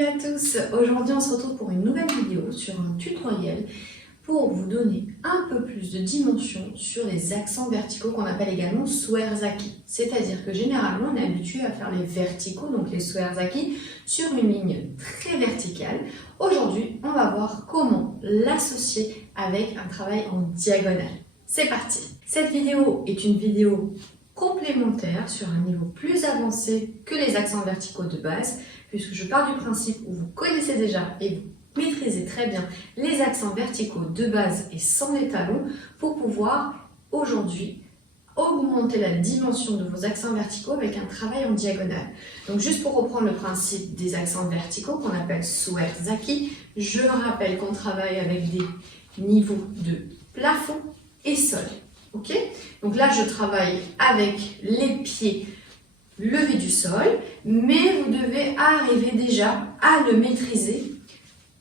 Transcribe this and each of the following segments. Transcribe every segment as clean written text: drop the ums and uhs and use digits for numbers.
Salut à tous! Aujourd'hui on se retrouve pour une nouvelle vidéo sur un tutoriel pour vous donner un peu plus de dimension sur les accents verticaux qu'on appelle également Swearzaki. C'est-à-dire que généralement on est habitué à faire les verticaux, donc les Swearzaki, sur une ligne très verticale. Aujourd'hui on va voir comment l'associer avec un travail en diagonale. C'est parti! Cette vidéo est une vidéo complémentaire sur un niveau plus avancé que les accents verticaux de base, puisque je pars du principe où vous connaissez déjà et vous maîtrisez très bien les accents verticaux de base et sans les talons pour pouvoir aujourd'hui augmenter la dimension de vos accents verticaux avec un travail en diagonale. Donc juste pour reprendre le principe des accents verticaux qu'on appelle Swearzaki, je rappelle qu'on travaille avec des niveaux de plafond et sol. Ok, donc là je travaille avec les pieds levés du sol, mais vous devez arriver déjà à le maîtriser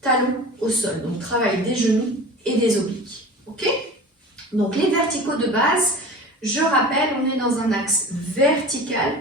talon au sol. Donc travail des genoux et des obliques. Ok, donc les verticaux de base, je rappelle, on est dans un axe vertical.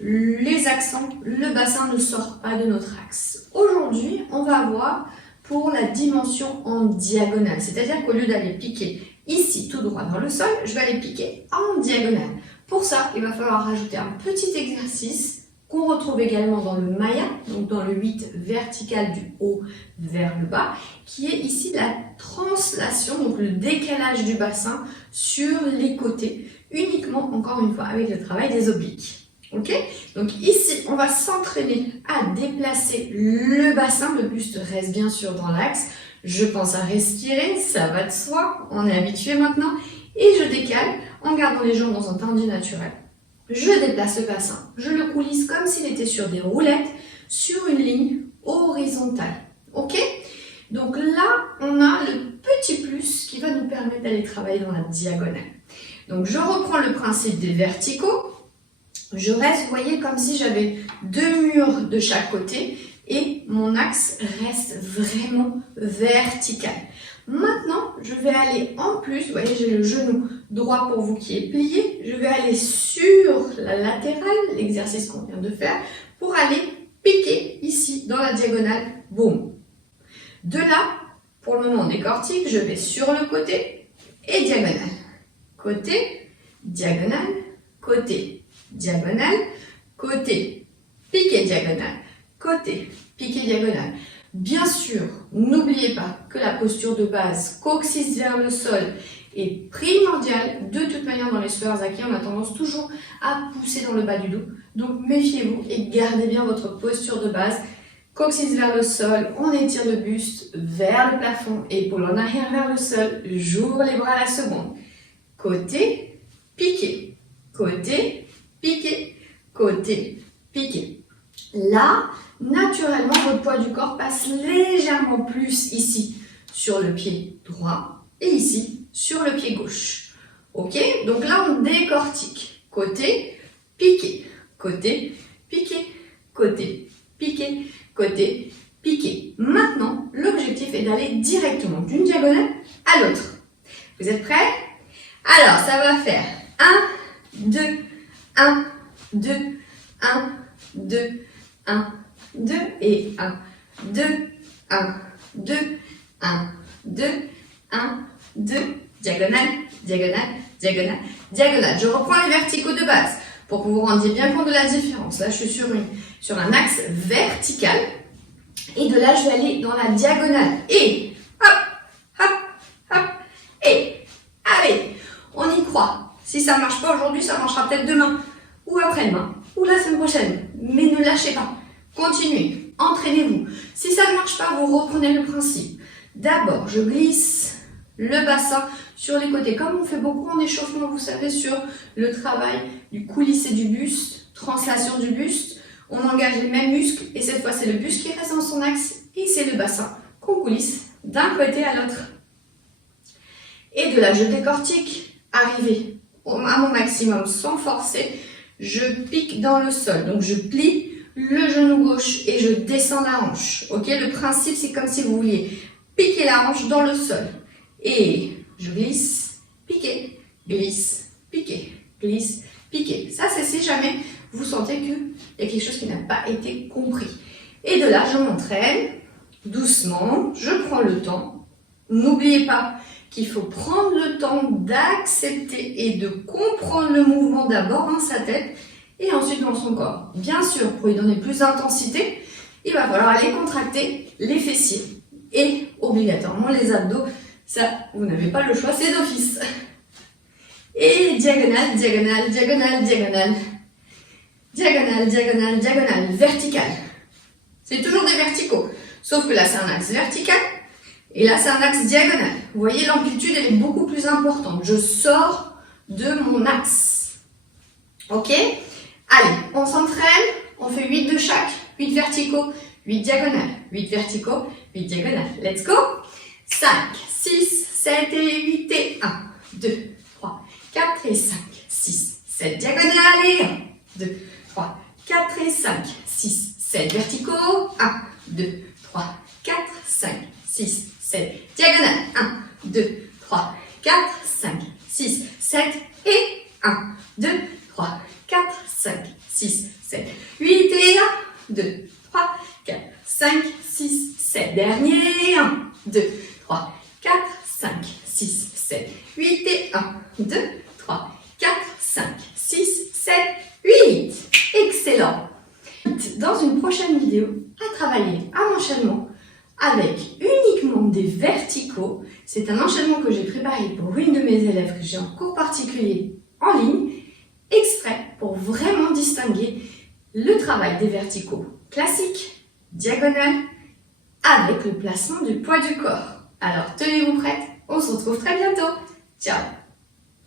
Les accents, le bassin ne sort pas de notre axe. Aujourd'hui, on va voir pour la dimension en diagonale, c'est-à-dire qu'au lieu d'aller piquer ici tout droit dans le sol, je vais aller piquer en diagonale. Pour ça, il va falloir rajouter un petit exercice qu'on retrouve également dans le Maya, donc dans le 8 vertical du haut vers le bas, qui est ici la translation, donc le décalage du bassin sur les côtés, uniquement encore une fois avec le travail des obliques. Ok, donc ici, on va s'entraîner à déplacer le bassin. Le buste reste bien sûr dans l'axe. Je pense à respirer, ça va de soi, on est habitué maintenant. Et je décale en gardant les jambes dans un tendu naturel. Je déplace le bassin, je le coulisse comme s'il était sur des roulettes, sur une ligne horizontale. Ok, donc là, on a le petit plus qui va nous permettre d'aller travailler dans la diagonale. Donc je reprends le principe des verticaux. Je reste, vous voyez, comme si j'avais deux murs de chaque côté et mon axe reste vraiment vertical. Maintenant, je vais aller en plus, vous voyez, j'ai le genou droit pour vous qui est plié. Je vais aller sur la latérale, l'exercice qu'on vient de faire, pour aller piquer ici dans la diagonale. Boum. De là, pour le moment, on décortique, je vais sur le côté et diagonale. Côté, diagonale, côté. Diagonale, côté, piqué diagonale, côté, piqué diagonale. Bien sûr, n'oubliez pas que la posture de base, coccyx vers le sol, est primordiale. De toute manière, dans les Swearzaki, on a tendance toujours à pousser dans le bas du dos. Donc, méfiez-vous et gardez bien votre posture de base. Coccyx vers le sol, on étire le buste vers le plafond, épaule en arrière vers le sol, j'ouvre les bras à la seconde. Côté, piqué, côté, piqué, côté, piqué. Là, naturellement, votre poids du corps passe légèrement plus ici sur le pied droit et ici sur le pied gauche. Ok, donc là, on décortique. Côté, piqué, côté, piqué, côté, piqué, côté, piqué. Maintenant, l'objectif est d'aller directement d'une diagonale à l'autre. Vous êtes prêts? Alors, ça va faire 1, 2, 1, 2, 1, 2, 1, 2 et 1, 2, 1, 2, 1, 2, 1, 2, diagonale, diagonale, diagonale, diagonale. Je reprends les verticaux de base pour que vous vous rendiez bien compte de la différence. Là, je suis sur un axe vertical et de là, je vais aller dans la diagonale. Et hop, hop, hop, et allez, on y croit. Si ça ne marche pas aujourd'hui, ça marchera peut-être demain, ou après-demain, ou la semaine prochaine. Mais ne lâchez pas. Continuez, entraînez-vous. Si ça ne marche pas, vous reprenez le principe. D'abord, je glisse le bassin sur les côtés. Comme on fait beaucoup en échauffement, vous savez, sur le travail du coulissé du buste, translation du buste, on engage les mêmes muscles. Et cette fois, c'est le buste qui reste dans son axe et c'est le bassin qu'on coulisse d'un côté à l'autre. Et de là, je décortique, arrivé à mon maximum sans forcer, je pique dans le sol. Donc je plie le genou gauche et je descends la hanche. Ok, le principe c'est comme si vous vouliez piquer la hanche dans le sol. Et je glisse, piquer, glisse, piquer, glisse, piquer. Ça c'est si jamais vous sentez qu'il y a quelque chose qui n'a pas été compris. Et de là, je m'entraîne doucement, je prends le temps. N'oubliez pas qu'il faut prendre le temps d'accepter et de comprendre le mouvement d'abord dans sa tête et ensuite dans son corps. Bien sûr, pour lui donner plus d'intensité, il va falloir aller contracter les fessiers et obligatoirement les abdos. Ça, vous n'avez pas le choix, c'est d'office. Et diagonale, diagonale, diagonale, diagonale. Diagonale, diagonale, diagonale, verticale. C'est toujours des verticaux, sauf que là c'est un axe vertical et là c'est un axe diagonal. Vous voyez, l'amplitude elle est beaucoup plus importante. Je sors de mon axe. Ok? Allez, on s'entraîne, on fait 8 de chaque, 8 verticaux, 8 diagonales, 8 verticaux, 8 diagonales. Let's go! 5, 6, 7 et 8 et 1, 2, 3, 4 et 5, 6, 7 diagonales et 1, 2, 3, 4 et 5, 6, 7 verticaux, 1, 2, 3, 4, 5, 6, 7 diagonales, 1, 2, 3, 4, 5, 6, 7 et 1, 2, 3, 4, 5, 6, 7, 8 et 1, 2, 3, 4, 5, 6, 7, dernier, 1, 2, 3, 4, 5, 6, 7, 8 et 1, 2, 3, 4, 5, 6, 7, 8. Excellent. Dans une prochaine vidéo, à travailler un enchaînement avec uniquement des verticaux. C'est un enchaînement que j'ai préparé pour une de mes élèves que j'ai en cours particulier en ligne, exprès pour vraiment distinguer le travail des verticaux classiques, diagonales, avec le placement du poids du corps. Alors tenez-vous prête, on se retrouve très bientôt. Ciao!